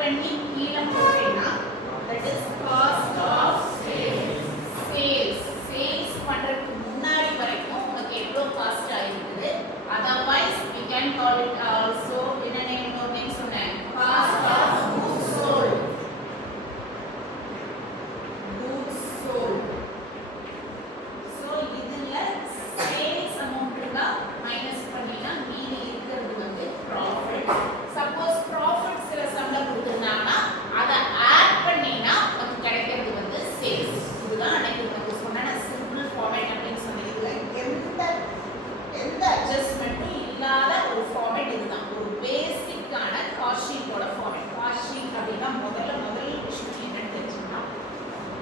பண்ணி கீழே போட்டேன்னா that is cost of sales பண்றதுக்கு முன்னாடி வரைக்கும் உங்களுக்கு எவ்வளவு காஸ்ட் ஆயிருக்குது. otherwise we can call it also என்ன நேம் சொன்னேன் cost of goods sold. so இதுல sales amount தான் மைனஸ் பண்ணினா மீதி இருக்கிறது வந்து profit. suppose profit சில சம்ல கொடுத்திருந்தாங்கன்னா அத ஆட் பண்ணினா நமக்கு கிடைக்கிறது வந்து sales. இதுதான் அன்னைக்கு உங்களுக்கு சொன்ன சிம்பிள் ஃபார்மேட் அப்படின்னு சொன்னீங்க. எந்த அட்ஜஸ்ட்மென்ட்டும் இல்லாத ஒரு ஃபார்மேட் இதுதான். ஒரு பேசிக்கான காஸ்ட் ஷீட்டோட ஃபார்மேட். காஸ்ட் ஷீட் அப்படினா முதல்ல விஷயம் என்னன்னு தெரிஞ்சுக்கணும்.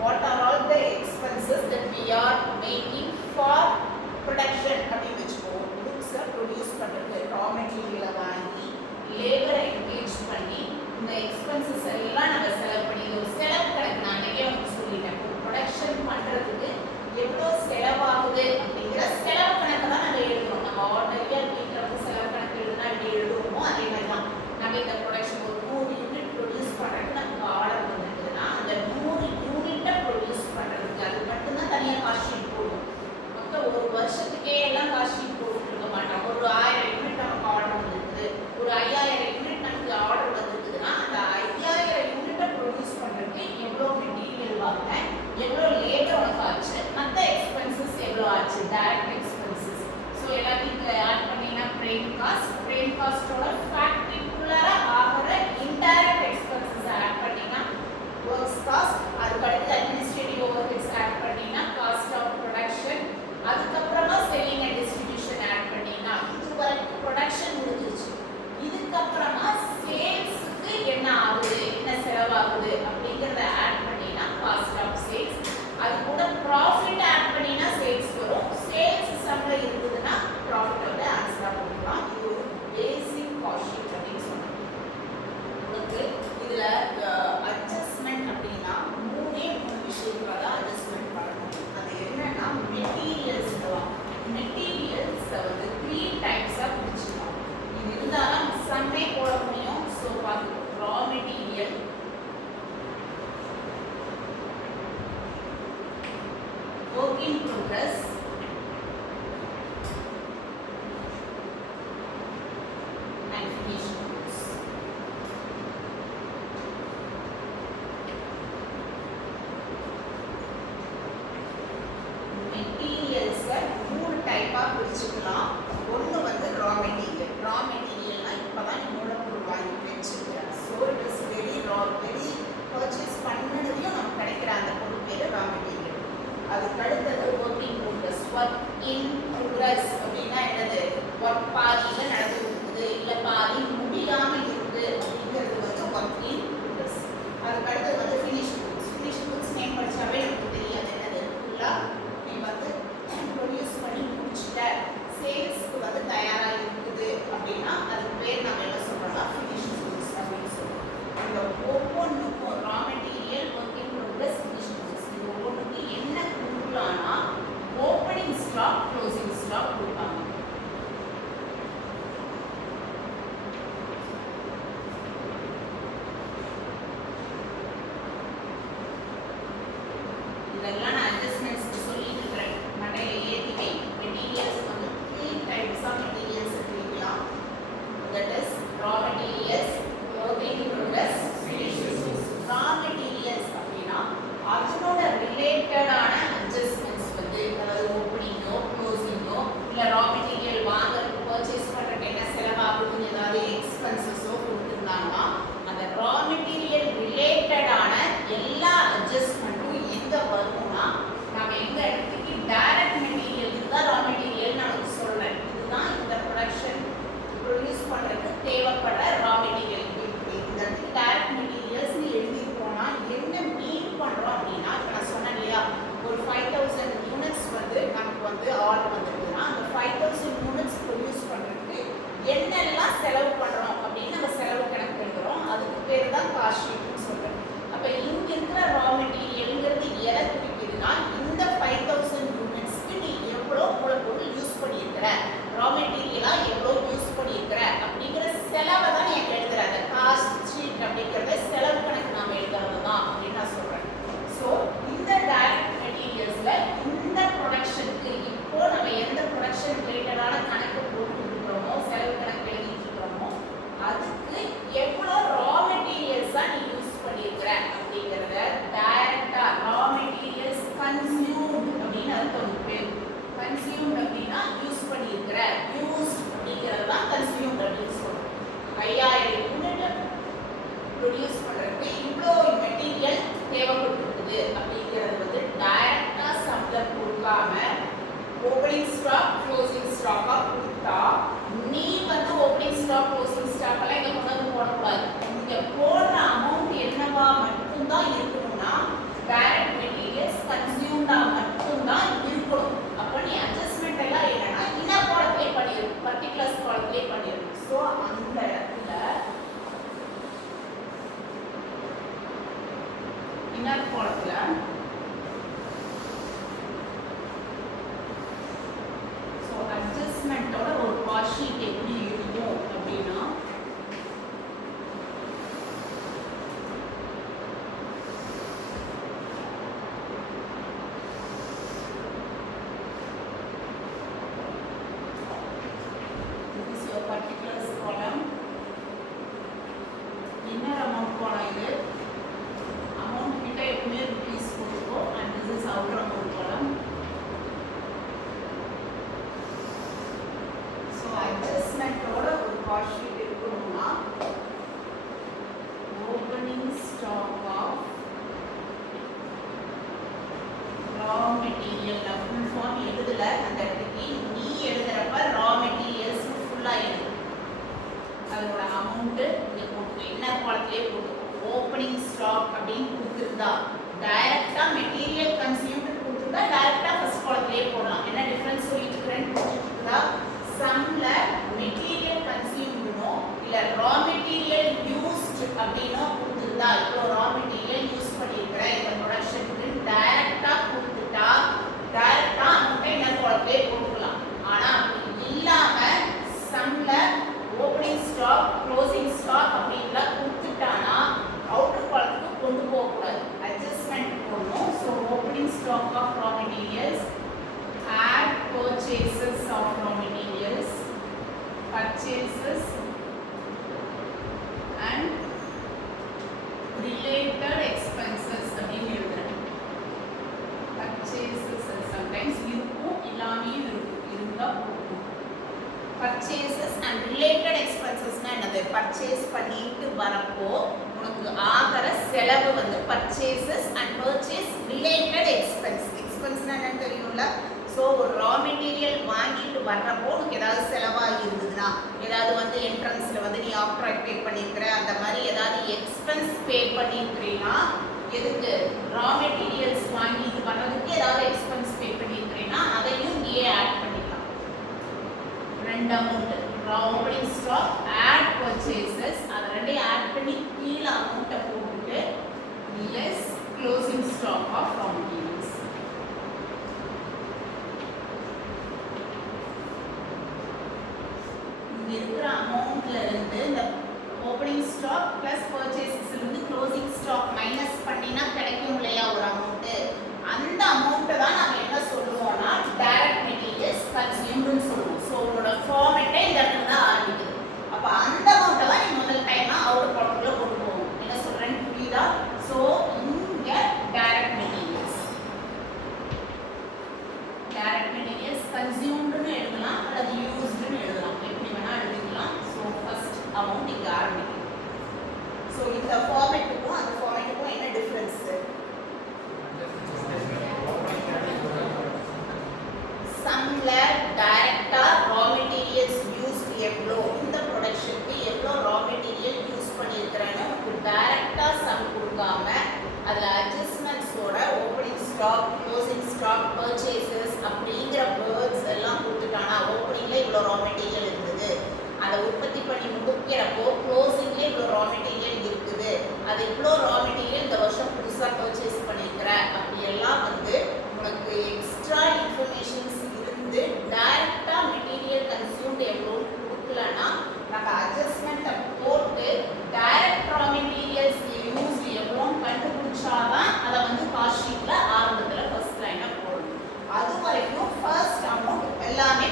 what are all the expenses that we are making for production அப்படின்னு வெச்சுக்கோ. goods produce பண்றது, raw material வாங்கி லேபரை என்கேஜ் பண்ணி இந்த எக்ஸ்பென்சஸ் எல்லாம் நம்ம செலவு பண்ணி ஒரு செலவு கணக்கு நான் அன்னைக்கே உங்களுக்கு சொல்லிட்டேன். ப்ரொடக்ஷன் பண்றதுக்கு எவ்வளவு செலவாகுது அப்படிங்கிற செலவு கணக்கு தான் நம்ம எழுதுறோம். நம்ம ஆர்டரியா வீட்டில் வந்து செலவு கணக்கு எழுதுனா எப்படி எழுதுவோமோ அதே மாதிரி தான் நம்ம இந்த ப்ரொடக்ஷன் ஒரு 100 யூனிட் ப்ரொடியூஸ் பண்ணுறதுக்கு நமக்கு ஆர்டர் வந்துருக்குதுன்னா அந்த 100 யூனிட்டை ப்ரொடியூஸ் பண்ணுறதுக்கு அது மட்டும்தான் தனியாக காஸ்ட் ஷீட் போடுவோம். மொத்தம் ஒரு வருஷத்துக்கே எல்லாம் காஸ்ட் ஷீட் போட்டுட்டு இருக்க மாட்டோம். ஒரு 1000 யூனிட் நமக்கு ஆர்டர் வந்துருக்குது, ஒரு 5000 யூனிட் நமக்கு ஆர்டர் வந்துருக்குதுன்னா அந்த 5000 யூனிட்டை ப்ரொடியூஸ் பண்ணுறதுக்கு எவ்வளோ மெட்டீரியல் வாங்கினேன், எவ்வளோ லேபர் உனக்கு ஆச்சு, மற்ற எக்ஸ்பென்சஸ் எவ்வளோ ஆச்சு, டைரக்ட் எக்ஸ்பென்சஸ். ஸோ எல்லாத்தையும் ஆட் பண்ணினா ஃப்ரேம் காஸ்ட்டோட ஃபேக்டரிக்குள்ளார ஆகிற இன்டைரக்ட் எக்ஸ்பென்சஸ் ஆட் பண்ணினா ஒர்க்ஸ் காஸ்ட், அதுக்கடுத்து அட்மினிஸ்ட்ரேட்டிவ் ஓவர்ஹெட்ஸ் ஆட் பண்ணினா காஸ்ட் ஆஃப் ப்ரொடக்ஷன், அதுக்கப்புறமா செல்லிங் அண்ட் டிஸ்ட்ரிபியூஷன் ஆட் பண்ணினா இது வரைக்கும் ப்ரொடக்ஷன் முடிஞ்சிருச்சு. இதுக்கப்புறமா சேல்ஸுக்கு என்ன ஆகுது, என்ன செலவாகுது அப்படிங்கிறத ஆட் பண்ணினா காஸ்ட் ஆஃப் சேல்ஸ். அது கூட ப்ராஃபிட் ஆட் பண்ணினா சேல்ஸ் வரும். சேல்ஸ் சம்ல இருக்குதுன்னா ப்ராஃபிட்டோட ஆன்சரா போடலாம். இது ஒரு பேசிக் காஸ்ட் ஷீட் அப்படின்னு சொன்னோம். உங்களுக்கு இதுல அட்ஜஸ்ட்மென்ட் அப்படின்னா மூணு விஷயங்களை தான் அட்ஜஸ்ட்மென்ட் பண்ணணும். அது என்னன்னா மெட்டீரியல்ஸ் தான். மெட்டீரியல்ஸ் வந்து 3 டைப்ஸா பிரிச்சுக்கலாம். இது இருந்தாலும் சம்மே போட முடியும். ஸோ பார்த்துக்கோ. Raw material, work in progress, and finished goods. Materials மூணு டைப்பா பிரிச்சுக்கலாம். ஒன்று வந்து ரா மெட்டீரியல். ரா மெட்டீரியல்னா இப்போதான் நீ மூலப்பொருள் வாங்கி வச்சுருக்கிறேன். So it is very purchase பண்ணதுலையும் நமக்கு கிடைக்கிற அந்த பொருள் பேர் ரா மெட்டீரியல். அதுக்கு அடுத்தது work in progress. Work in progress அப்படின்னா என்னது? ஒர்க் பாதியில் நடந்து இருக்குது, இல்லை பாதி முடியாமல் இருக்குது அப்படிங்கிறது வந்து ஒர்க் இன் ப்ரோக்ரஸ். அதுக்கு அடுத்தது வந்து finish goods. Finish goods name படித்தாவே நமக்கு தெரியாது என்னது. ஃபுல்லாக நீ வந்து ப்ரொடியூஸ் பண்ணி முடிச்சுட்ட, சேல்ஸ்க்கு வந்து தயாராக இருக்குது அப்படின்னா அதுக்கு பேர் நம்ம என்ன சொல்கிறோம்னா ஃபினிஷ் குட்ஸ் அப்படின்னு சொல்லுவோம். இந்த ஒவ்வொன்றுக்கும் raw material, work in progress, finish goods இது ஒவ்வொன்றுக்கு என்ன கொடுக்கலாம்னா ஓப்பனிங் ஸ்டாக், க்ளோசிங் ஸ்டாக் கொடுப்பாங்க. இதெல்லாம் நான் அட்ஜஸ்ட்மெண்ட்ஸ் சொல்லிட்டு இருக்கிறேன். மண்டையில ஏற்றிக்கை. மெட்டீரியல்ஸ் வந்து 3 டைப்ஸ் ஆஃப் மெட்டீரியல்ஸ் பிரிக்கலாம். That is raw materials, work in progress, finish goods. Raw materials அப்படின்னா அதனோட ரிலேட்டடான அட்ஜஸ்ட்மெண்ட்ஸ் வந்து அதாவது ஓப்பனிங்கோ, க்ளோசிங்கோ, இல்லை ரா மெட்டீரியல் வாங்குறதுக்கு பர்ச்சேஸ் பண்ணுறதுக்கு என்ன செலவாகுதுன்னு ஏதாவது எக்ஸ்பென்சஸோ கொடுத்துருந்தாங்கன்னா அந்த ரா மெட்டீரியல் ரிலேட்டடான எல்லா அட்ஜஸ்ட்மெண்ட்டும் எங்கே வரும்னா நம்ம எங்கே இடத்துக்கு டைரக்ட் மெட்டீரியல் இதுதான் ரா மெட்டீரியல் நமக்கு சொல்கிறேன். இதுதான் இந்த ப்ரொடக்ஷன் ப்ரொடியூஸ் பண்ணுறதுக்கு தேவைப்படுற ரா மெட்டீரியல். இந்த இடத்துக்கு டைரக்ட் மெட்டீரியல்ஸ்னு எழுதிருக்கோம்னா என்ன மீன் பண்ணுறோம் அப்படின்னா இப்போ நான் சொன்னேன் இல்லையா, ஒரு 5000 யூனிட்ஸ் வந்து நமக்கு வந்து ஆர்டர் வந்துருக்குதுன்னா அந்த 5000 யூனிட்ஸ் ப்ரொடியூஸ் பண்ணுறதுக்கு என்னெல்லாம் செலவு பண்ணுறோம் அப்படின்னு நம்ம செலவு கணக்கு எழுதுகிறோம். அதுக்கு பேர் தான் காஸ்ட் ஷீட்னு சொல்கிறேன். அப்போ இங்கே இருக்கிற ரா மெட்டீரியல்ங்கிறது எதை குறிக்குதுன்னா இந்த 5000 யூனிட்ஸ்க்கு நீ எவ்வளோ மூலப்பொருள் யூஸ் பண்ணியிருக்கிற, ரா மெட்டீரியலாக எவ்வளோ யூஸ் பண்ணியிருக்கிற அப்படிங்கிற செலவை தான் எனக்கு எழுதுற. அந்த காஸ்ட் ஷீட் அப்படிங்கிறத ஓப்பனிங் ஸ்டாக் க்ளோசிங் ஸ்டாக்கா கொடுத்தா நீ வந்து ஓப்பனிங் ஸ்டாக் க்ளோசிங் ஸ்டாக் எல்லாம் இங்க கொண்டு வந்து போடக்கூடாது. இங்க போடுற அமௌண்ட் என்னவா மட்டும்தான் இருக்கணும்னா டைரக்ட் மெட்டீரியல்ஸ் கன்சியூம்டா மட்டும்தான் இருக்கணும். அப்ப நீ அட்ஜஸ்ட்மெண்ட் எல்லாம் என்னன்னா இன்னர் காலத்திலே பண்ணிடணும், பர்டிகுலர்ஸ் காலத்திலே பண்ணிடணும். ஸோ அந்த இடத்துல இன்னர் காலத்துல அட்ஜஸ்ட்மென்ட்டோட ஒரு காஸ்ட் ஷீட் எப்படி இருக்கும் அப்படின்னா this is your particulars column, inner amount column இது amount கிட்ட எப்பவுமே rupees கொடுக்கும் and this is outer amount column. அட்ஜஸ்ட்மென்ட்டோட ஒரு காஸ்ட் ஷீட் இருக்கணும்னா opening stock of raw material full form எழுதல அந்த இடத்துக்கு நீ எழுதுறப்ப ரா மெட்டீரியல்ஸ் ஃபுல்லா எழுது. அதோட அமௌண்ட் இங்க போட்டு என்ன காலத்திலே போட்டு ஓப்பனிங் ஸ்டாக் அப்படின்னு கொடுத்துருந்தா டைரக்டா மெட்டீரியல் கன்சியூம்டு கொடுத்துருந்தா டைரக்டா ஃபர்ஸ்ட் காலத்திலே போடலாம். என்ன டிஃபரன்ஸ் சொல்லிட்டு இருக்கிறேன்னு புரிஞ்சுக்கிட்டா சம்ல மெட்டீரியல் கன்சியூம்டுனோ இல்ல ரா மெட்டீரியல் யூஸ்ட் அப்படினோ கொடுத்துருந்தா இப்போ ரா மெட்டீரியல் யூஸ் பண்ணிருக்கிற இந்த ப்ரொடக்ஷனுக்கு டைரக்டா கொடுத்துட்டா டைரக்டா அமௌண்ட்டை என்ன காலத்திலே போட்டுக்கலாம். ஆனா இல்லாம சம்ல ஓப்பனிங் ஸ்டாக் க்ளோசிங் ஸ்டாக் அப்படின்லாம் கொடுத்துட்டானா அவுட்டர் காலத்துக்கு கொண்டு போகக்கூடாது, அட்ஜஸ்ட்மெண்ட் போடணும். So opening stock of raw materials add purchases of raw materials, purchases and related expenses அப்படின்னு எழுதுறேன். purchases sometimes இருக்கும் இல்லாமே இருக்கும் இருந்தா போகும். purchases and related expensesனா என்னது? purchase பண்ணிட்டு வரப்போ உனக்கு ஆகிற செலவு வந்து purchases and purchase related expense. expenseனா என்னன்னு தெரியும்ல? ஸோ ஒரு ரா மெட்டீரியல் வாங்கிட்டு வர்றப்போ உனக்கு ஏதாவது செலவாக இருந்ததுன்னா ஏதாவது வந்து என்ட்ரன்ஸில் வந்து நீ ஆப்ட்ராக்ட் பே பண்ணியிருக்கிற அந்த மாதிரி ஏதாவது எக்ஸ்பென்ஸ் பே பண்ணியிருக்கிறீன்னா எதுக்கு ரா மெட்டீரியல்ஸ் வாங்கிட்டு வர்றதுக்கு ஏதாவது எக்ஸ்பென்ஸ் பே பண்ணியிருக்கிறீன்னா அதையும் இங்கேயே ஆட் பண்ணிக்கலாம். ரெண்டு amount raw opening stock add purchases அதை ரெண்டையும் ஆட் பண்ணி கீழே அமௌண்ட்டை போட்டுட்டு less closing stock of raw materials. இருக்கிற அமௌண்ட்ல இருந்து இந்த ஓப்பனிங் ஸ்டாக் பிளஸ் பர்ச்சேசஸ்ல இருந்து க்ளோசிங் ஸ்டாக் மைனஸ் பண்ணினா கிடைக்கும் இல்லையா ஒரு அமௌண்ட், அந்த அமௌண்ட்டை தான் நாம என்ன சொல்லுவோம்னா டைரக்ட் மெட்டீரியல்ஸ் கன்சியூம்டுன்னு சொல்லுவோம். ஸோ உங்களோட ஃபார்மேட்டே இந்த இடத்துல தான் ஆரம்பிக்குது. அப்போ அந்த அமௌண்ட்டை தான் நீ முதல் டைமா அவுட் காலத்துக்குள்ள கொண்டு போகணும். என்ன சொல்றேன்னு புரியுதா? ஸோ இங்க டைரக்ட் மெட்டீரியல்ஸ் கன்சியூம்டுன்னு எழுதலாம் அல்லது யூஸ்டுன்னு எழுதலாம், எப்படி வேணா எழுதிக்கலாம். ஸோ ஃபர்ஸ்ட் அமௌண்ட் இங்கே ஆரம்பிக்கும். ஸோ இந்த ஃபார்மேட்டுக்கும் அந்த ஃபார்மேட்டுக்கும் என்ன டிஃப்ரென்ஸ்? சம்ல டைரக்டா ரா மெட்டீரியல்ஸ் யூஸ் எவ்வளோ, இந்த ப்ரொடக்ஷனுக்கு எவ்வளோ ரா மெட்டீரியல் யூஸ் பண்ணியிருக்கிறேன்னு உங்களுக்கு டைரக்டா சம் கொடுக்காம அதில் அட்ஜஸ்ட்மெண்ட்ஸோட opening stock closing stock purchases அப்படிங்கிற வேர்ட்ஸ் எல்லாம் கொடுத்துட்டானா ஓப்பனிங்கில் இவ்வளோ ரா மெட்டீரியல் இருந்தது, அதை உற்பத்தி பண்ணி முடிக்கிறப்போ க்ளோசிங்ல இவ்வளோ ரா மெட்டீரியல் இருக்குது, அது இவ்வளோ ரா மெட்டீரியல் இந்த வருஷம் புதுசாக பர்ச்சேஸ் பண்ணியிருக்கிற அப்படியெல்லாம் வந்து உனக்கு எக்ஸ்ட்ரா இன்ஃபர்மேஷன்ஸ் இருந்து டைரக்டாக மெட்டீரியல் கன்சியூம்டு எவ்வளோன்னு கொடுக்கலன்னா நம்ம அட்ஜஸ்ட்மெண்ட்டை போட்டு டைரக்ட் ரா மெட்டீரியல்ஸ் யூஸ் எவ்வளோன்னு கண்டுபிடிச்சாதான் அதை வந்து காஸ்ட் ஷீட்டில் ஆரம்பத்தில் ஃபர்ஸ்ட் லைனாக போடணும். அது வரைக்கும் ஃபர்ஸ்ட் அமௌண்ட் எல்லாமே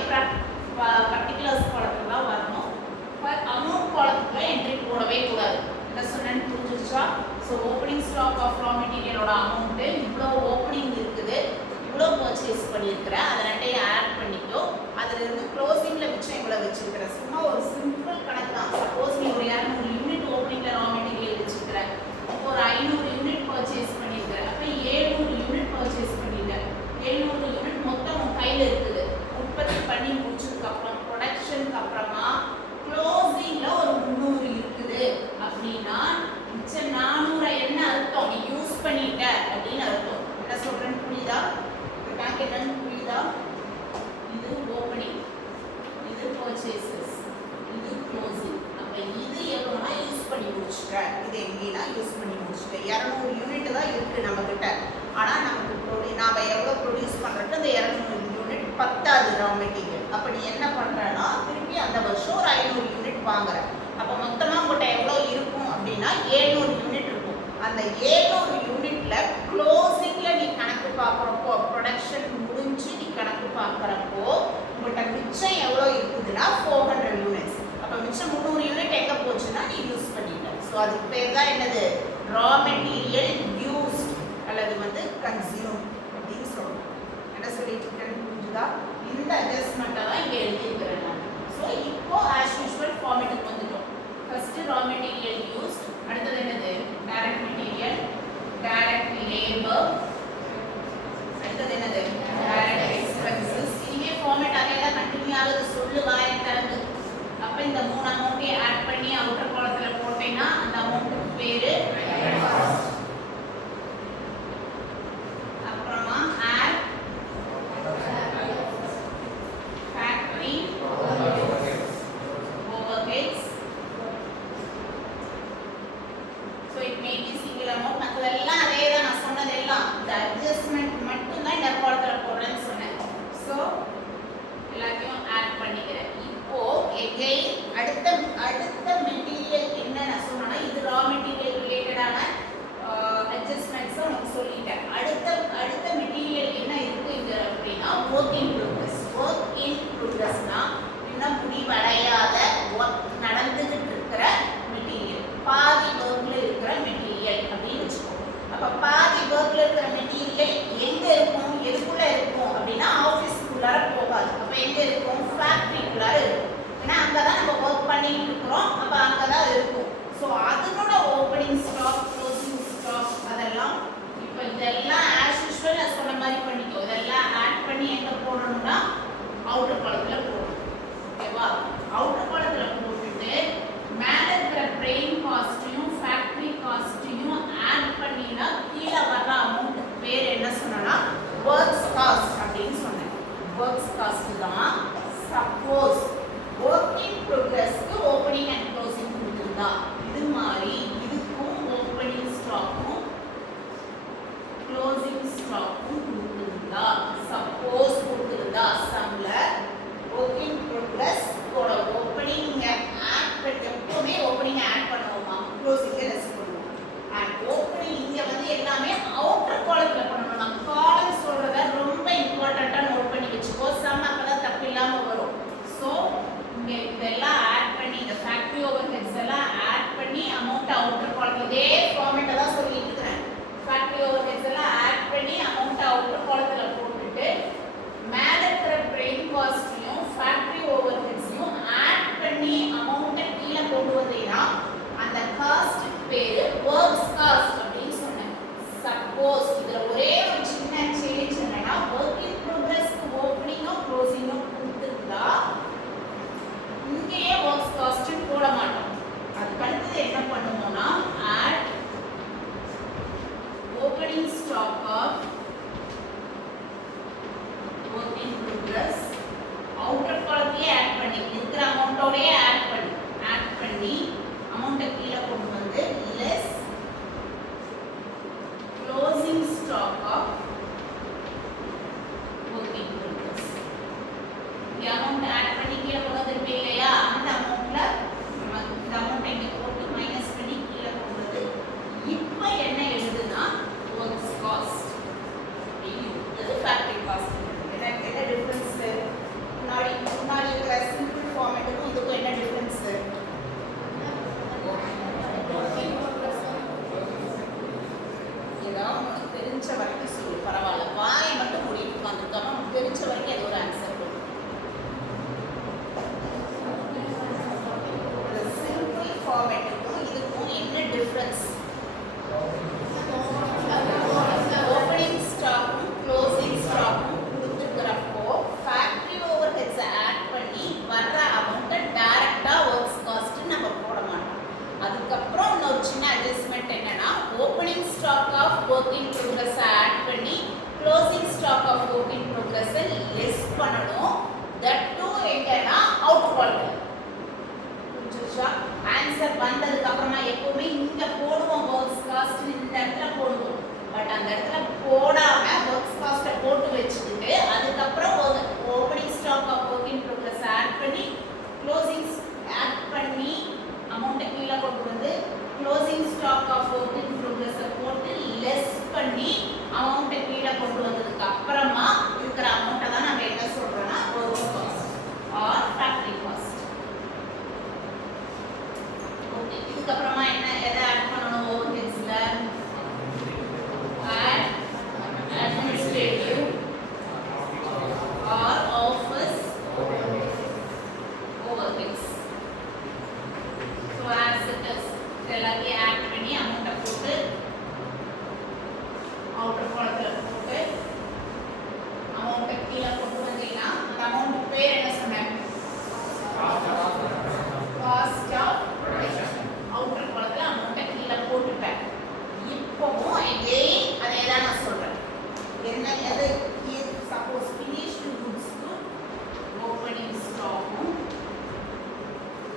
பர்டிகுலர்ஸ் காலத்துக்கு தான் வரணும். அமௌண்ட் காலத்துக்குள்ள என்ட்ரி போடவே கூடாது. என்ன சொன்னேன்னு புரிஞ்சிருச்சா? So opening stock of raw மெட்டீரியலோட அமௌண்ட்டு இவ்வளோ ஓப்பனிங் இருக்குது, இவ்வளோ பர்ச்சேஸ் பண்ணியிருக்கிற, அதை ரெண்டையும் ஆட் பண்ணிக்கோ. அதிலிருந்து க்ளோசிங்கில் மிச்சம் இவ்வளோ வச்சிருக்கிற. சும்மா ஒரு சிம்பிள் கணக்கு தான். சப்போஸ் நீ ஒரு 200 யூனிட் ஓப்பனிங்கில் ரா மெட்டீரியல் வச்சிருக்கிற, இப்போ ஒரு 500 யூனிட் பர்ச்சேஸ் பண்ணியிருக்கிற, அப்போ 700 யூனிட் பர்ச்சேஸ் பண்ணியிருக்க. 700 யூனிட் மொத்தம் உன் கையில் இருக்குது. பண்ணி முடிச்சிட்டேன். இது எங்கேனா யூஸ் பண்ணி முடிச்சிட்டேன். 200 யூனிட் தான் இருக்கு நம்ம கிட்ட. ஆனா நமக்கு நாம எவ்வளவு ப்ரொடியூஸ் பண்றதுக்கு அந்த 200 யூனிட் பத்தாது ரா மெட்டீரியல். அப்ப நீ என்ன பண்றனா திருப்பி அந்த வருஷம் ஒரு 500 யூனிட் வாங்குற. அப்ப மொத்தமா உங்ககிட்ட எவ்வளவு இருக்கும் அப்படின்னா 700 யூனிட் இருக்கும். அந்த 700 யூனிட்ல க்ளோசிங்ல நீ கணக்கு பார்க்கறப்போ ப்ரொடக்ஷன் முடிஞ்சு நீ கணக்கு பார்க்கறப்போ உங்ககிட்ட மிச்சம் எவ்வளவு இருக்குதுன்னா 400 யூனிட்ஸ். அப்ப மிச்சம் 300 யூனிட் எங்க போச்சுன்னா நீ யூஸ் பண்ணிட்ட. சோ அதுக்கு பேர் தான் என்னது ரா மெட்டீரியல் யூஸ்ட் அல்லது வந்து கன்சியூம் அப்படின்னு சொல்றோம். என்ன சொல்லிட்டு இருக்கேன்னு புரிஞ்சுதா? இந்த அட்ஜஸ்ட்மெண்ட்டை தான் இங்க எழுதியிருக்கிறேன் நான். ஸோ இப்போ ஆஸ் யூஷுவல் ஃபார்மேட்டுக்கு வந்துட்டோம். ஃபர்ஸ்ட் ரா மெட்டீரியல் யூஸ்ட், அடுத்தது என்னது டைரக்ட் மெட்டீரியல், டைரக்ட் லேபர், அடுத்தது என்னது டைரக்ட் எக்ஸ்பென்சஸ். இனிமே ஃபார்மேட் அதே தான் கண்டினியூ ஆகுது. சொல்லு வாயை திறந்து. அப்ப இந்த 3 அமௌண்ட்டையும் ஆட் பண்ணி அவுட்டர் காலத்துல போட்டேன்னா அந்த அமௌண்ட்டுக்கு பேரு அப்புறமா add factory overheads. So it may be single amount. மற்றதெல்லாம் அதே தான் நான் சொன்னதெல்லாம். இந்த அட்ஜஸ்ட்மெண்ட் மட்டும் தான் இந்த காலத்துல போடுறேன்னு சொன்னேன். ஸோ எல்லாத்தையும் ஆட் பண்ணிக்கிறேன். இப்போ எகைன் அடுத்த மெட்டீரியல் என்ன நான் சொன்னேன்னா இது ரா மெட்டீரியல் ரிலேட்டடான அட்ஜஸ்ட்மெண்ட்ஸ் உனக்கு சொல்லிட்டேன். அடுத்த மெட்டீரியல் என்ன இருக்கு இங்க அப்படின்னா work in progress. Work in ப்ரோக்ரஸ்னா இன்னும் முடிவடையாத ஒர்க் நடந்துகிட்டு இருக்கிற மெட்டீரியல், பாதி ஒர்க்ல இருக்கிற மெட்டீரியல் அப்படின்னு வச்சுக்கோ. அப்ப பாதி ஒர்க்ல இருக்கிற மெட்டீரியல் எங்க இருக்கும், எதுக்குள்ள இருக்கும் அப்படின்னா ஆஃபீஸ்க்குள்ளார போகாது. அப்ப எங்க இருக்கும், ஃபேக்டரிக்குள்ளார இருக்கும். ஏன்னா அங்கதான் நம்ம ஒர்க் பண்ணிட்டு இருக்கிறோம். அப்ப அங்கதான் இருக்கும். ஸோ அதனோட ஓப்பனிங் ஸ்டாக், க்ளோசிங் ஸ்டாக் அதெல்லாம் இப்போ இதெல்லாம் ஆஸ் யூஷுவல் நான் சொன்ன மாதிரி பண்ணிக்கோ. இதெல்லாம் ஆட் பண்ணி எங்க போடணும்னா அவுட்டர் காலத்துல போடணும். ஓகேவா? அவுட்டர் காலத்துல போட்டுட்டு மேல இருக்கிற ட்ரெயின் காஸ்ட்டையும் ஃபேக்டரி காஸ்ட்டையும் ஆட் பண்ணினா கீழே வர்ற அமௌண்ட் பேர் என்ன சொன்னா ஒர்க்ஸ் காஸ்ட் அப்படின்னு சொன்னேன். ஒர்க்ஸ் காஸ்ட் தான். சப்போஸ் ஒர்க் இன் ப்ரோக்ரஸ்க்கு ஓப்பனிங் அண்ட் க்ளோசிங் கொடுத்துருந்தா இது மாதிரி இதுக்கும் ஓப்பனிங் ஸ்டாக்கும் க்ளோசிங் ஸ்டாக்கும் கொடுத்துருந்தா, சப்போஸ் கொடுத்துருந்தா சம்ல ஒர்க் இன் ப்ரோக்ரஸ் ஓட ஓப்பனிங் ஆட் பண்ணி எப்பவுமே ஓப்பனிங் ஆட் பண்ணுவோமா, க்ளோசிங் லெஸ் பண்ணுவோம். அண்ட் ஓப்பனிங் இங்க வந்து எல்லாமே அவுட்டர் காலத்துல பண்ணணும். நான் காலம் சொல்றத ரொம்ப இம்பார்ட்டண்டா நோட் பண்ணி வச்சுக்கோ. சம் அப்பதான் தப்பு இல்லாம வரும். ஸோ இங்க இதெல்லாம் ஆட் பண்ணி இந்த ஃபேக்டரி ஓவர்ஹெட்ஸ் எல்லாம் ஆட் பண்ணி அமௌண்ட் அவுட்டர் காலத்துல இதே ஃபார்மேட்டை தான் சொல்லிட்டு இருக்கிறேன். ஃபேக்டரி ஓவர்ஹெட்ஸ் எல்லாம் ஆட் பண்ணி அமௌண்ட் அவுட்டர் காலத்துல போட்டுட்டு மேல இருக்கிற ட்ரெயின் காஸ்ட்டையும் ஃபேக்டரி ஓவர்ஹெட்ஸையும் ஆட் பண்ணி அமௌண்ட்டை கீழே கொண்டு வந்தீங்கன்னா அந்த காஸ்ட் பேரு ஒர்க்ஸ் காஸ்ட் அப்படின்னு சொன்னேன். சப்போஸ் இதுல ஒரே ஒரு சின்ன சேஞ்ச் என்னன்னா ஒர்க் இன் ப்ரோக்ரஸ்க்கு ஓப்பனிங்கும் க்ளோசிங்கும் கொடுத்துருந்தா இங்கேயே ஒர்க்ஸ் காஸ்ட் போட மாட்டோம். அதுக்கு அடுத்தது என்ன பண்ணுவோம்னா add opening stock of work in progress outer காலத்தையே ஆட் பண்ணி இருக்கிற அமௌண்ட்டோடயே ஆட் பண்ணி அமௌண்ட்டை கீழே கொண்டு வந்து less closing stock of work in progress. இந்த அமௌண்ட் ஆட் பண்ணி கீழே கொண்டு வந்திருப்பீங்க இல்லையா, அந்த அமௌண்ட்ல இந்த அமௌண்ட் இங்க போட்டு மைனஸ் பண்ணி கீழே கொண்டு வந்து இப்போ என்ன எழுதுனா ஒர்க்ஸ் காஸ்ட் இது ஃபேக்டரி காஸ்ட். என்ன டிஃபரன்ஸ்? முன்னாடி இருக்கிற சிம்பிள் ஃபார்மேட்டுக்கும் இதுக்கும் என்ன டிஃபரன்ஸ்? ஏதாவது உனக்கு தெரிஞ்ச வரைக்கும் சொல்லு, பரவாயில்ல. வாயை மட்டும் மூடிட்டு உட்காந்துருக்காம உனக்கு தெரிஞ்ச வரைக்கும் ஏதோ ஒரு ஆன்சர் கொடுக்கும். சிம்பிள் ஃபார்மேட்டுக்கும் இதுக்கும் என்ன டிஃபரன்ஸ்? ஓப்பனிங் ஸ்டாக்கும் க்ளோசிங் ஸ்டாக்கும் கொடுத்துக்கிறப்போ ஃபேக்டரி ஓவர்ஹெட்ஸ் ஆட் பண்ணி வர்ற அமௌண்ட்டை டைரக்டா ஒர்க்ஸ் காஸ்ட் நம்ம போட மாட்டோம். அதுக்கப்புறம் இன்னொரு சின்ன அட்ஜஸ்ட்மெண்ட் என்னன்னா opening stock of work in progress add பண்ணி closing stock of work in progress less பண்ணணும். தட் டூ எங்கன்னா அவுட் காலத்துல. புரிஞ்சுச்சா? ஆன்சர் வந்ததுக்கு அப்புறமா இதுக்கு அப்புறமா என்ன எதை ஆட் பண்ணணும் ஓவர்ஹெட்ஸ்ல add administrative or office overheads so as it is எல்லாத்தையும் ஆட் பண்ணி அமௌண்ட்டை போட்டு அவுட்டர் காலத்தில் போட்டு அமௌண்ட்டை கீழே கொண்டு வந்தீங்கன்னா அந்த அமௌண்ட் பேர் என்ன சொன்னேன் காஸ்ட் ஆஃப் ப்ரொடக்ஷன் அவுட்டர் காலத்தில் அமௌண்ட்டை கீழே போட்டுட்டேன் இப்போவும் எகெயின் அதே தான் நான் சொல்கிறேன் என்ன எது சப்போஸ் ஃபினிஷ்டு குட்ஸ்க்கு ஓப்பனிங் ஸ்டாக்கும்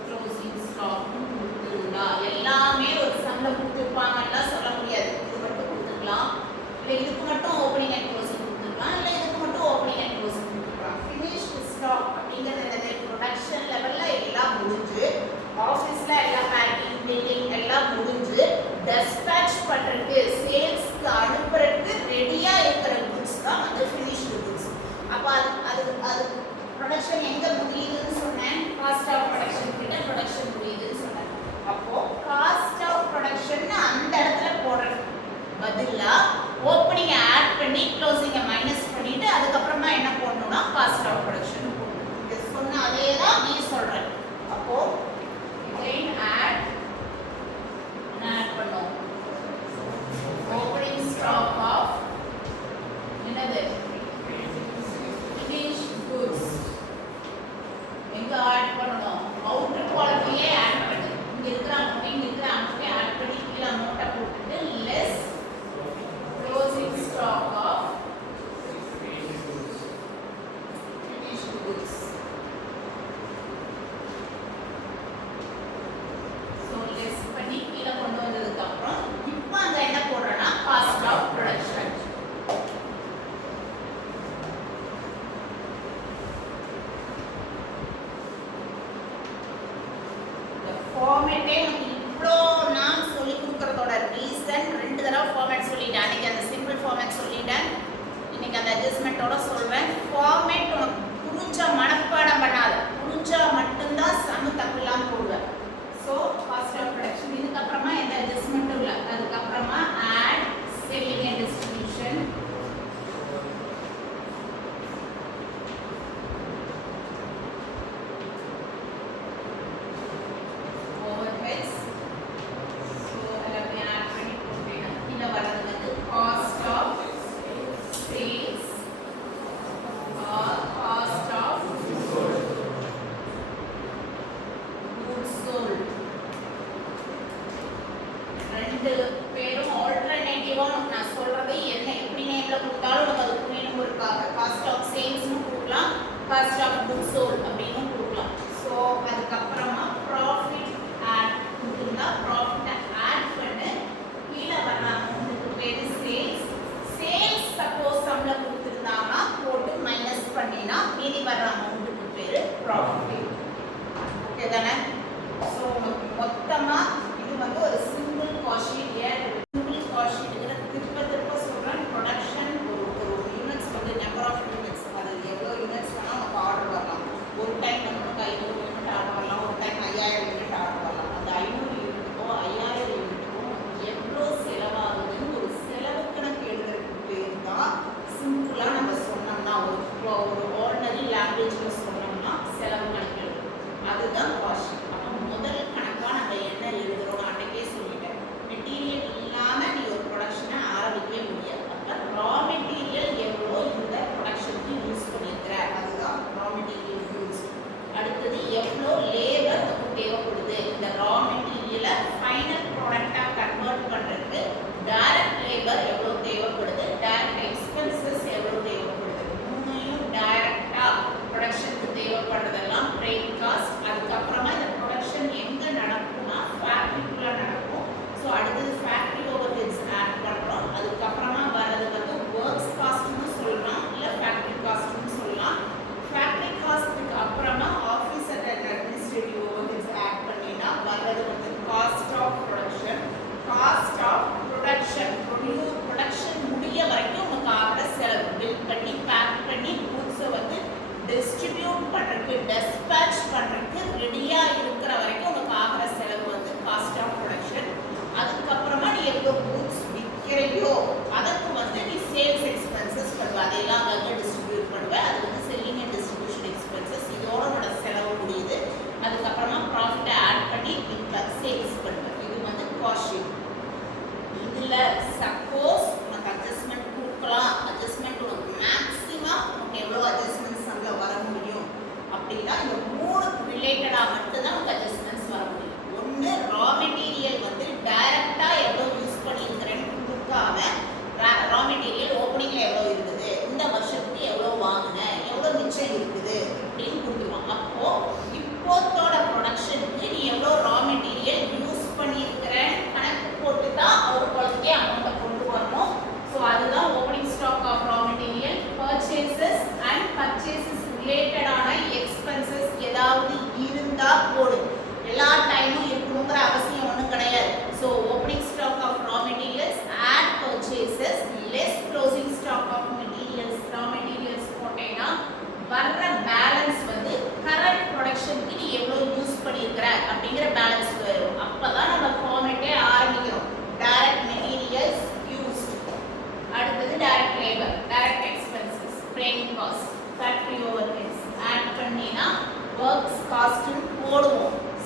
க்ளோசிங் ஸ்டாக்கும் கொடுத்துருந்தா எல்லாமே ஒரு சம்மில் கொடுத்துருப்பாங்கலாம் சொல்ல முடியாது இது மட்டும் கொடுத்துக்கலாம் இல்லை இதுக்கு மட்டும் ஓப்பனிங் அண்ட் க்ளோசிங் கொடுத்துருக்கலாம் இல்லை இதுக்கு மட்டும் ஓப்பனிங் அண்ட் க்ளோசிங் கொடுத்துருக்கலாம் ஃபினிஷ்டு ஸ்டாக் அப்படிங்கிறது என்னது ப்ரொடக்ஷன் லெவலில் எல்லாம் முடிஞ்சு ஆஃபீஸில் எல்லாம் பேக்கிங் பில்லிங் எல்லாம் முடிஞ்சு டெஸ்பேட்ச் பண்ணுறதுக்கு சேல்ஸ்க்கு அனுப்புறதுக்கு ரெடியாக இருக்கிற குட்ஸ் தான் வந்து ஃபினிஷ்டு குட்ஸ் அப்போ அது ப்ரொடக்ஷன் எங்கே முடியுதுன்னு சொன்னேன் காஸ்ட் ஆஃப் ப்ரொடக்ஷன் கிட்ட ப்ரொடக்ஷன் முடியுதுன்னு சொன்னேன் அப்போது காஸ்ட் ஆஃப் ப்ரொடக்ஷன் அந்த இடத்துல போடுறது பதிலாக ஓப்பனிங்கை ஆட் பண்ணி க்ளோசிங்கை மைனஸ் பண்ணிட்டு அதுக்கப்புறமா என்ன போடணும்னா காஸ்ட் ஆஃப் ப்ரொடக்ஷன் போடணும் இது சொன்ன அதே தான் நீ சொல்கிறேன் அப்போது again add பண்ணும் opening stock of என்னது finished goods எங்க ஆட் பண்ணணும் அவுட்டர் குவாலிட்டியே ஆட் பண்ணு இங்க இருக்கிற அமௌண்ட் ஆட் பண்ணி கீழ அமௌண்ட்டை போட்டுட்டு less closing stock of finished goods less பண்ணி கீழே கொண்டு வந்ததுக்கு அப்புறம் இப்போ அங்க என்ன போடுறேன்னா காஸ்ட் ஆஃப் ப்ரொடக்ஷன் இந்த ஃபார்மேட்டே உங்களுக்கு இவ்வளோ நான் சொல்லி கொடுக்கறதோட ரீசன் 2 தடவை ஃபார்மேட் சொல்லிட்டேன் அன்னைக்கு அந்த சிம்பிள் ஃபார்மேட் சொல்லிட்டேன் இன்னைக்கு அந்த அட்ஜஸ்ட்மெண்ட்டோட சொல்றேன் ஃபார்மேட் உனக்கு புரிஞ்சா மனப்பாடம் பண்ணாத புரிஞ்சா மட்டும்தான் சம தப்புலாம் போடுவேன் ஸோ காஸ்ட் ஆஃப் ப்ரொடக்ஷன் இதுக்கப்புறமா எந்த அட்ஜஸ்ட்மெண்ட்டும் இல்லை அதுக்கப்புறமா add selling and distribution overheads so எல்லாத்தையும் ஆட் பண்ணி போட்டேன் கீழே வர்றது வந்து cost of sales or cost of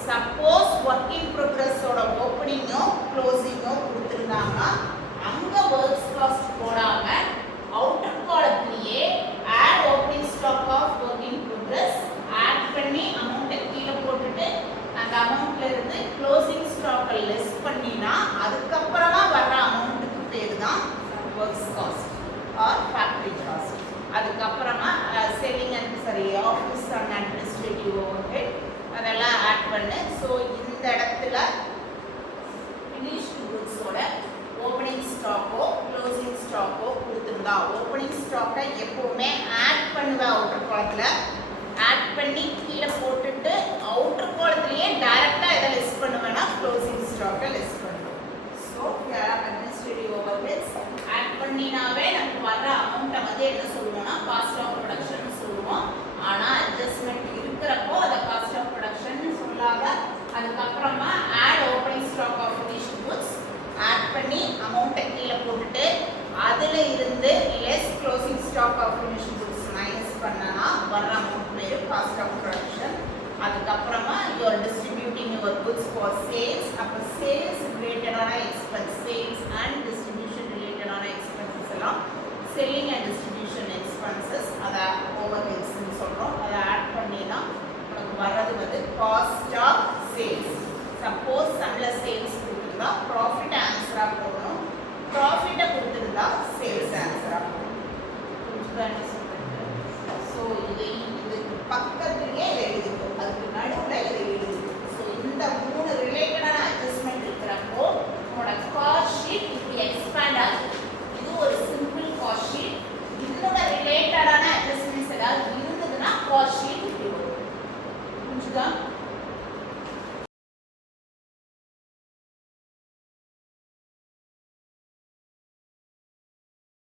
suppose work in ப்ரோக்ரஸோட ஓப்பனிங்கோ க்ளோசிங்கோ கொடுத்துருந்தாங்கன்னா அங்கே ஒர்க்ஸ் காஸ்ட் போடாம அவுட்டர் காலத்திலேயே add opening stock of work in progress add பண்ணி அமௌண்ட்டை கீழே போட்டுட்டு அந்த அமௌண்ட்ல இருந்து க்ளோசிங் ஸ்டாக்கை லெஸ் பண்ணினா அதுக்கப்புறமா வர்ற அமௌண்ட்டுக்கு பேர் தான் works cost or factory cost. அதுக்கப்புறமா selling and office and administrative overhead அதெல்லாம் ஆட் பண்ணு. ஸோ இந்த இடத்துல ஃபினிஷ்டு குட்ஸோட ஓப்பனிங் ஸ்டாக்கோ க்ளோசிங் ஸ்டாக்கோ கொடுத்துருந்தா ஓப்பனிங் ஸ்டாக்கை எப்போவுமே ஆட் பண்ணுவேன் அவுட்டர் காலத்தில் ஆட் பண்ணி கீழே போட்டுட்டு அவுட்டர் காலத்திலேயே டைரெக்டாக எதை லெஸ் பண்ணுவேன்னா க்ளோசிங் ஸ்டாக்கை லெஸ் பண்ணுவேன். ஸோ அட்மினிஸ்ட்ரேட்டிவ் ஓவர்ஹெட்ஸ் ஆட் பண்ணினாவே நமக்கு வர்ற அமௌண்ட்டை வந்து என்ன சொல்லுவோம்னா காஸ்ட் ஆஃப் ப்ரொடக்ஷன் சொல்லுவோம். ஆனால் அட்ஜஸ்ட்மெண்ட் இருக்கிறப்போ அதை காஸ்ட் ஆஃப் ப்ரொடக்ஷன் சொல்லாத அதுக்கப்புறமா add opening stock of finished goods add பண்ணி அமௌண்ட்டை கீழே போட்டுட்டு அதில் இருந்து less closing stock of finished goods minus பண்ணனா வர்ற அமௌண்ட் பேர் காஸ்ட் ஆஃப் ப்ரொடக்ஷன். அதுக்கப்புறமா you're distributing your goods for sales. அப்போ சேல்ஸ் ரிலேட்டடான எக்ஸ்பென்ஸ் சேல்ஸ் அண்ட் டிஸ்ட்ரிபியூஷன் ரிலேட்டடான எக்ஸ்பென்சஸ் எல்லாம் செல்லிங் அண்ட் டிஸ்ட்ரிபியூஷன் எக்ஸ்பென்சஸ் அதை ஓவர் ஹெட்ஸ்ன்னு சொல்கிறோம். அதை ஆட் பண்ணினா நமக்கு வர்றது வந்து காஸ்ட் ஆஃப் சேல்ஸ். சப்போஸ் சம்மில் சேல்ஸ் கொடுத்துருந்தா ப்ராஃபிட் ஆன்சராக போடணும், ப்ராஃபிட்டை கொடுத்துருந்தா சேல்ஸ் ஆன்சராக போடணும். புரிஞ்சுதான் சொல்கிறேன். ஸோ இதுக்கு பக்கத்துலேயே இதை எழுதிக்கும், அதுக்கு நடுவில் இதை எழுதிக்கும். ஸோ இந்த 3 ரிலேட்டடான அட்ஜஸ்ட்மெண்ட் இருக்கிறப்போ உங்களோட காஸ்ட் ஷீட் இப்படி எக்ஸ்பேண்ட் ஆகுது. இது ஒரு சிம்பிள் காஸ்ட் ஷீட். இதோட ரிலேட்டடான அட்ஜஸ்ட்மெண்ட்ஸ் ஏதாவது இருந்ததுன்னா காஸ்ட் ஷீட்